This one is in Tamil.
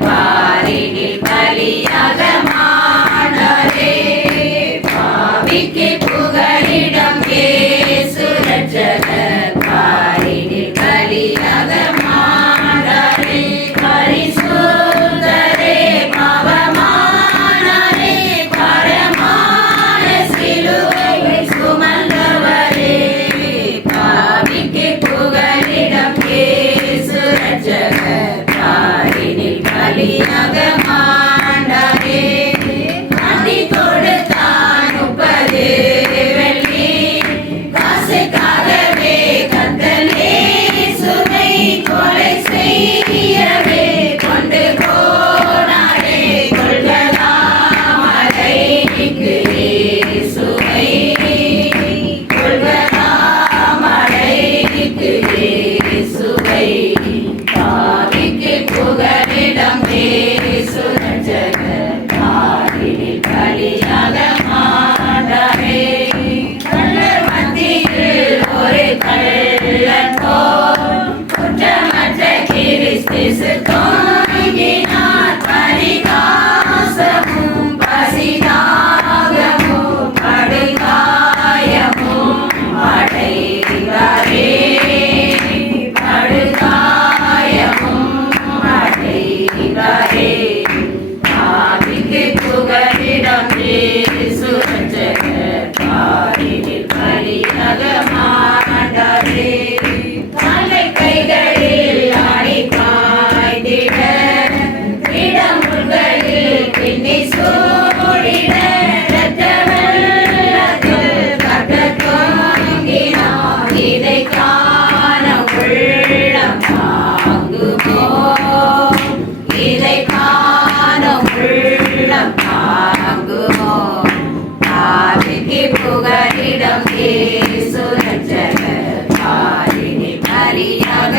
பாரினில் பலியாக மாணரே பாவிக்கே பாரினில் பலியாக இதை காண உள்ளம் தாங்குமோ? தாவிக்கு புகழிடம் ஏசு ரஞ்சக காரிணி மரியாக